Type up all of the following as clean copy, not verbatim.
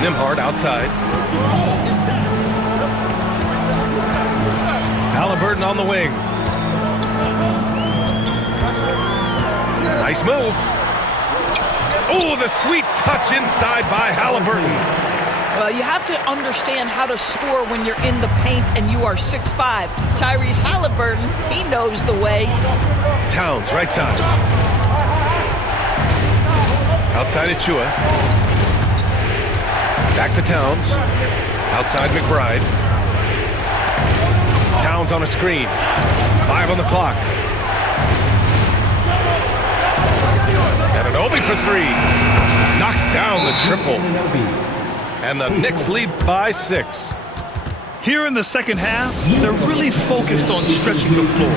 Nembhard outside. Halliburton on the wing. Nice move. Oh, the sweet touch inside by Halliburton. Well, you have to understand how to score when you're in the paint and you are 6'5". Tyrese Halliburton, he knows the way. Towns, right side. Outside Achua. Back to Towns. Outside McBride. Towns on a screen. 5 on the clock. Anunoby for 3. Knocks down the triple. And the Knicks lead by 6. Here in the second half, they're really focused on stretching the floor.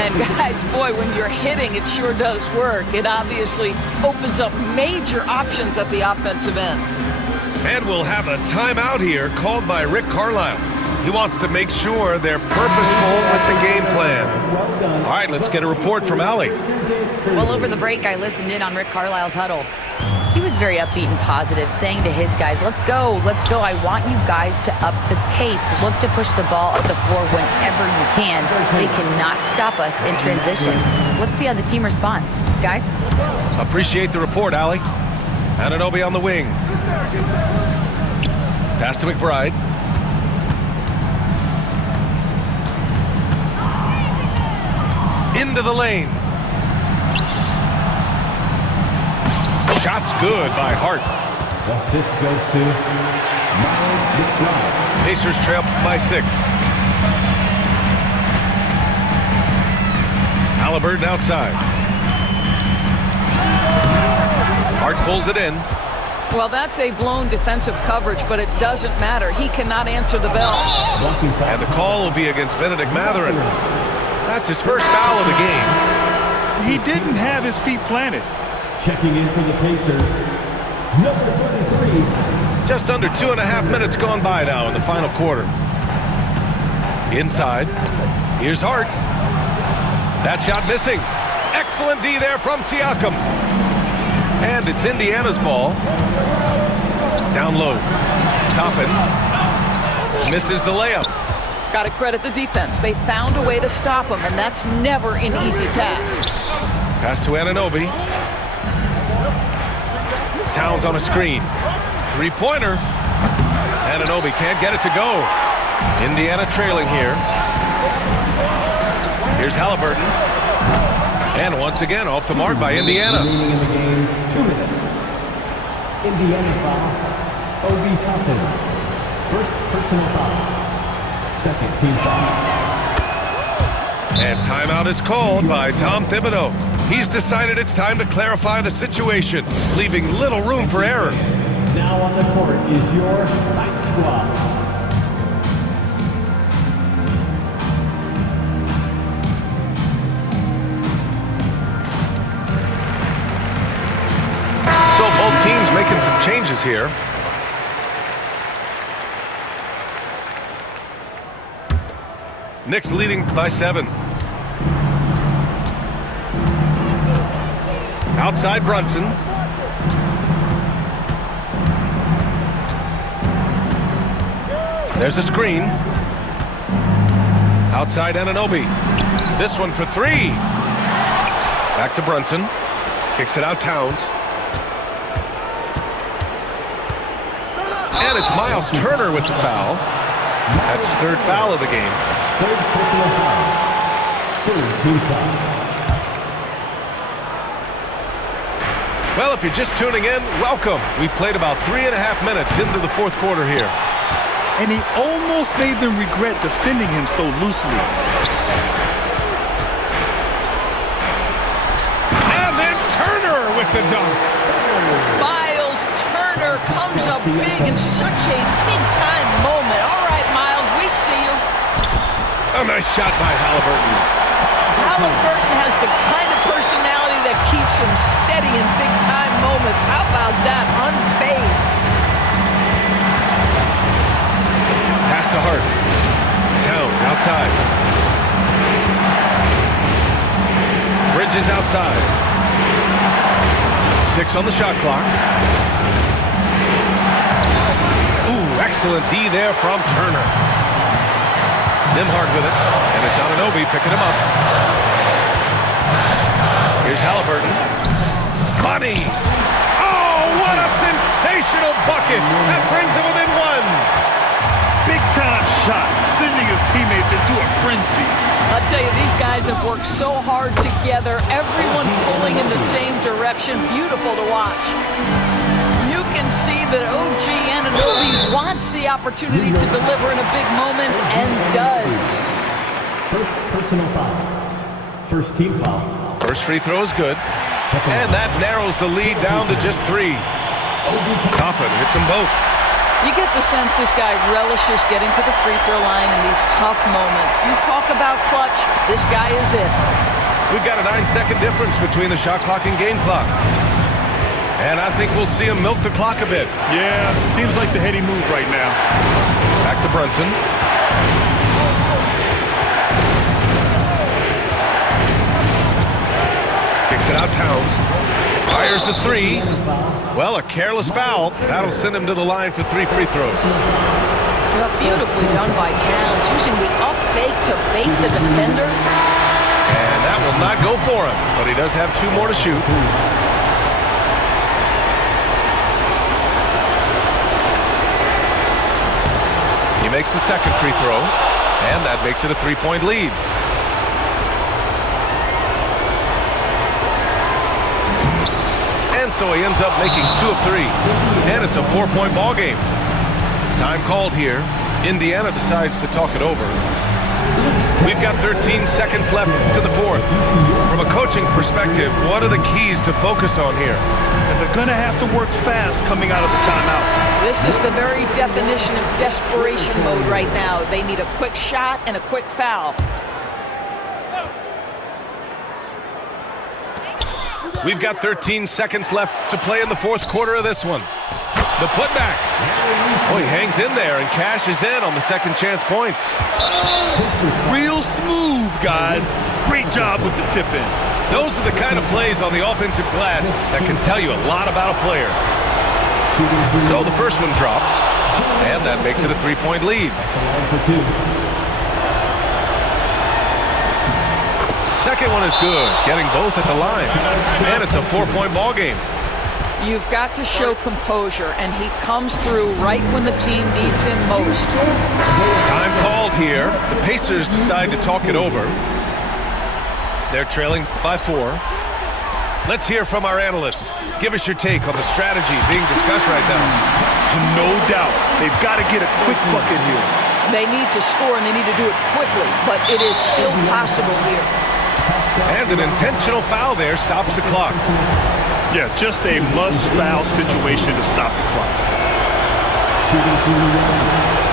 And guys, boy, when you're hitting, it sure does work. It obviously opens up major options at the offensive end. And we'll have a timeout here called by Rick Carlisle. He wants to make sure they're purposeful with the game plan. All right, let's get a report from Allie. Well, over the break, I listened in on Rick Carlisle's huddle. He was very upbeat and positive, saying to his guys, let's go. I want you guys to up the pace. Look to push the ball up the floor whenever you can. They cannot stop us in transition. Let's see how the team responds. Guys? Appreciate the report, Allie. Anunoby on the wing. Pass to McBride. Into the lane. Shot's good by Hart. The assist goes to Miles McBride. Pacers trail by 6. Halliburton outside. Hart pulls it in. Well, that's a blown defensive coverage, but it doesn't matter. He cannot answer the bell. And the call will be against Benedict Mathurin. That's his first foul of the game. He didn't have his feet planted. Checking in for the Pacers, number 33. Just under 2.5 minutes gone by now in the final quarter. Inside. Here's Hart. That shot missing. Excellent D there from Siakam. And it's Indiana's ball. Down low. Toppin. Misses the layup. Got to credit the defense. They found a way to stop him, and that's never an easy task. Pass to Anunoby. Towns on a screen. 3-pointer. Anunoby can't get it to go. Indiana trailing here. Here's Halliburton. And once again, off the mark by Indiana. Remaining in the game, 2 minutes. Indiana foul. Obi Toppin. First personal foul. Second team foul. And timeout is called by Tom Thibodeau. He's decided it's time to clarify the situation, leaving little room for error. Now on the court is your Night Squad. So both teams making some changes here. Knicks leading by 7. Outside Brunson. There's a screen. Outside Anunoby. This one for 3. Back to Brunson. Kicks it out Towns. And it's Miles Turner with the foul. That's his 3rd foul of the game. 3rd personal foul. 3rd team foul. Well, if you're just tuning in, welcome. We've played about 3.5 minutes into the 4th quarter here. And he almost made them regret defending him so loosely. And then Turner with the dunk. Miles Turner comes up big in such a big-time moment. All right, Miles, we see you. A nice shot by Halliburton. Halliburton has the kind of personality that keeps him steady in big-time moments. How about that? Unfazed. Pass to Hart. Towns outside. Bridges outside. 6 on the shot clock. Excellent D there from Turner. Nembhard with it, and it's Anunoby picking him up. Here's Halliburton. Money! Oh, what a sensational bucket! That brings him within one. Big-time shot, sending his teammates into a frenzy. I'll tell you, these guys have worked so hard together, everyone pulling in the same direction. Beautiful to watch. You can see that OG Anunoby wants the opportunity to deliver in a big moment, and does. First personal foul. First team foul. First free throw is good. And that narrows the lead down to just 3. Toppin hits them both. You get the sense this guy relishes getting to the free throw line in these tough moments. You talk about clutch, this guy is it. We've got a 9-second difference between the shot clock and game clock. And I think we'll see him milk the clock a bit. Yeah, seems like the heady move right now. Back to Brunson. Kicks it out Towns. Fires the 3. Well, a careless foul. That'll send him to the line for 3 free throws. Well, beautifully done by Towns, using the up fake to bait the defender. And that will not go for him, but he does have 2 more to shoot. He makes the second free throw, and that makes it a 3-point lead. And so he ends up making 2 of 3, and it's a 4-point ball game. Time called here. Indiana decides to talk it over. We've got 13 seconds left to the 4th. From a coaching perspective, what are the keys to focus on here? And they're going to have to work fast coming out of the timeout. This is the very definition of desperation mode right now. They need a quick shot and a quick foul. We've got 13 seconds left to play in the 4th quarter of this one. The putback. Oh, he hangs in there and cashes in on the second chance points. Real smooth, guys. Great job with the tip-in. Those are the kind of plays on the offensive glass that can tell you a lot about a player. So the first one drops, and that makes it a 3-point lead. Second one is good, getting both at the line. And it's a 4-point ball game. You've got to show composure, and he comes through right when the team needs him most. Time called here. The Pacers decide to talk it over. They're trailing by 4. Let's hear from our analyst. Give us your take on the strategy being discussed right now. No doubt. They've got to get a quick bucket here. They need to score, and they need to do it quickly, but it is still possible here. And an intentional foul there stops the clock. Yeah, just a must-foul situation to stop the clock.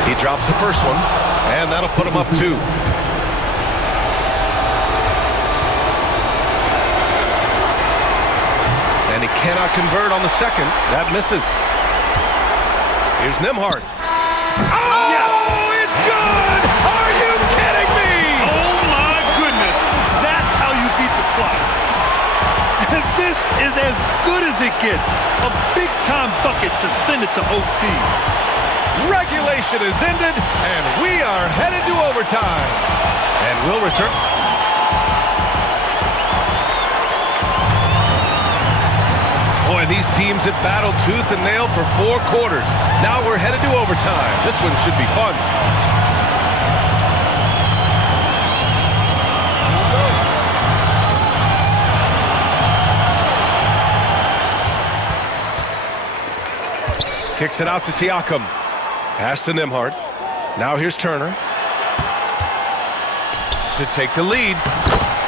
He drops the first one, and that'll put him up 2. And he cannot convert on the second. That misses. Here's Nembhard. Oh, yes! It's good! Are you kidding me? Oh, my goodness. That's how you beat the clock. This is as good as it gets. A big-time bucket to send it to OT. Regulation is ended, and we are headed to overtime. And we'll return. Boy, these teams have battled tooth and nail for 4 quarters. Now we're headed to overtime. This one should be fun. Kicks it out to Siakam. Pass to Nembhard. Now here's Turner to take the lead.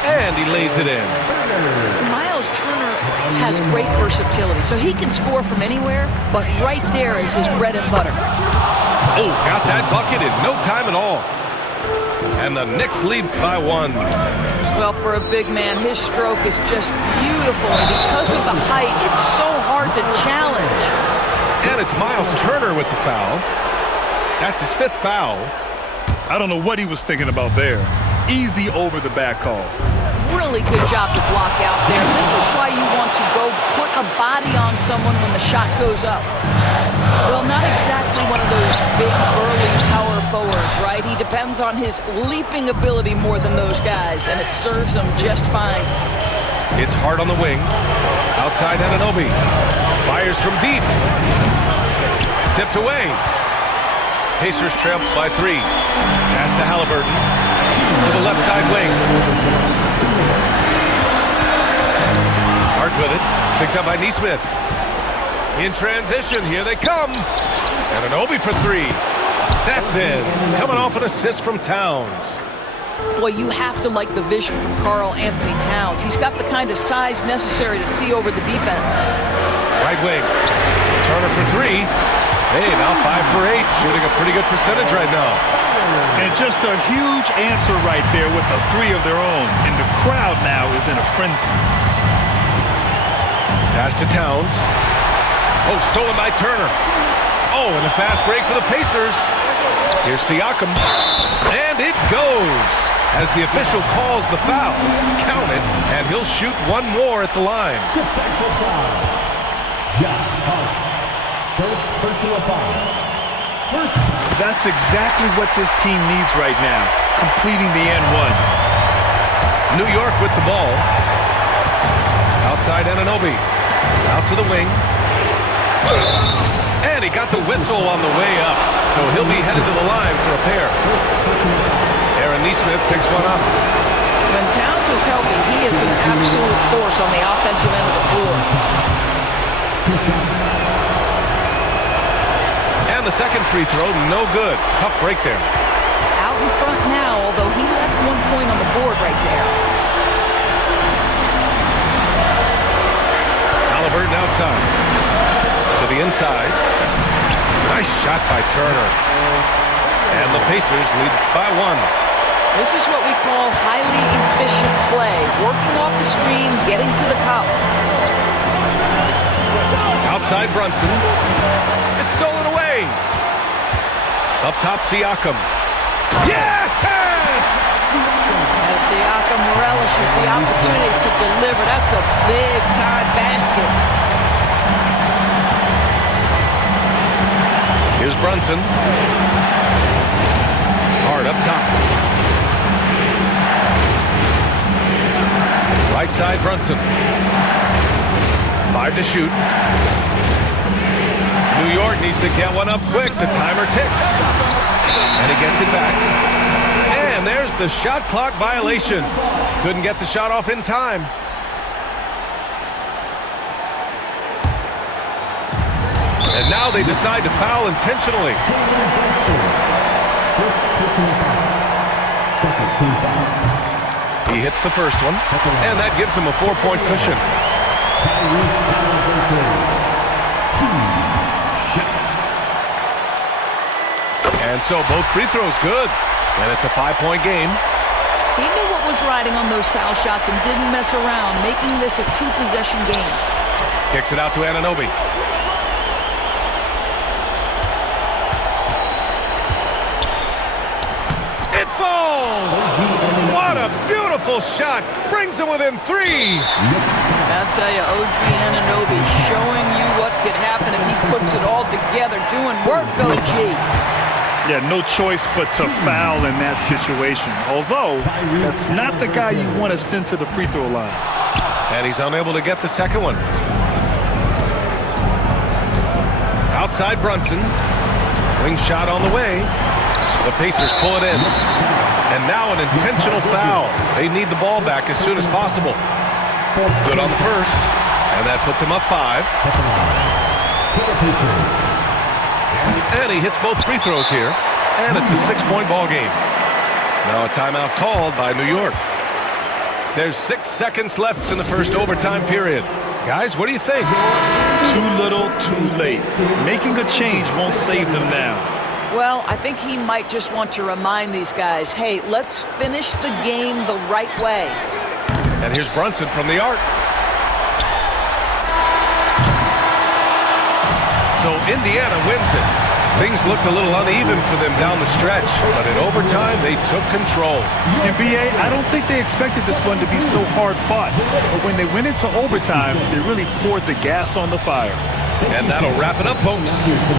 And he lays it in. Miles Turner has great versatility, so he can score from anywhere, but right there is his bread and butter. Oh, got that bucket in no time at all. And the Knicks lead by 1. Well, for a big man, his stroke is just beautiful, and because of the height, it's so hard to challenge. And it's Miles Turner with the foul. That's his 5th foul. I don't know what he was thinking about there. Easy over the back call. Really good job to block out there. This is why you want to go put a body on someone when the shot goes up. Well, not exactly one of those big, burly power forwards, right? He depends on his leaping ability more than those guys, and it serves him just fine. It's Hart on the wing. Outside Anunoby. Fires from deep. Tipped away. Pacers trail by 3. Pass to Halliburton. To the left side wing. Hart with it. Picked up by Nesmith. In transition, here they come. Anunoby for 3. That's in. Coming off an assist from Towns. Boy, you have to like the vision from Karl Anthony Towns. He's got the kind of size necessary to see over the defense. Right wing. Turner for 3. Hey, now 5 for 8. Shooting a pretty good percentage right now. And just a huge answer right there with a 3 of their own. And the crowd now is in a frenzy. Pass to Towns. Oh, stolen by Turner. Oh, and a fast break for the Pacers. Here's Siakam. And it goes. As the official calls the foul, count it, and he'll shoot one more at the line. Defensive foul. Josh Hart. First personal foul. First. That's exactly what this team needs right now, completing the N1. New York with the ball. Outside Anunoby. Out to the wing. And he got the whistle on the way up, so he'll be headed to the line for a pair. Aaron Nesmith picks one up. When Towns is healthy, he is an absolute force on the offensive end of the floor. 2 shots. And the second free throw, no good. Tough break there. Out in front now, although he left 1 point on the board right there. Halliburton outside. To the inside. Nice shot by Turner. And the Pacers lead by 1. This is what we call highly efficient play. Working off the screen, getting to the cup. Outside Brunson. It's stolen away. Up top, Siakam. Yes! As Siakam relishes the opportunity to deliver. That's a big-time basket. Here's Brunson. Hart up top. Right side, Brunson. 5 to shoot. New York needs to get one up quick. The timer ticks. And he gets it back. And there's the shot clock violation. Couldn't get the shot off in time. And now they decide to foul intentionally. First personal foul. Second team foul. He hits the first one, and that gives him a 4-point cushion. Tyrese Halliburton. 2 shots. And so both free throws good. And it's a 5-point game. He knew what was riding on those foul shots and didn't mess around, making this a 2-possession game. Kicks it out to Anunoby. It falls! What a beautiful shot! Brings him within 3. I'll tell you, OG Anunoby showing you what could happen if he puts it all together. Doing work, OG. Yeah, no choice but to foul in that situation. Although, that's not the guy you want to send to the free throw line. And he's unable to get the second one. Outside Brunson. Wing shot on the way. The Pacers pull it in. And now an intentional foul. They need the ball back as soon as possible. Good on the first. And that puts him up 5. And he hits both free throws here. And it's a 6-point ball game. Now a timeout called by New York. There's 6 seconds left in the first overtime period. Guys, what do you think? Too little, too late. Making a change won't save them now. Well, I think he might just want to remind these guys, hey, let's finish the game the right way. And here's Brunson from the arc. So Indiana wins it. Things looked a little uneven for them down the stretch, but in overtime, they took control. NBA, I don't think they expected this one to be so hard-fought. But when they went into overtime, they really poured the gas on the fire. And that'll wrap it up, folks.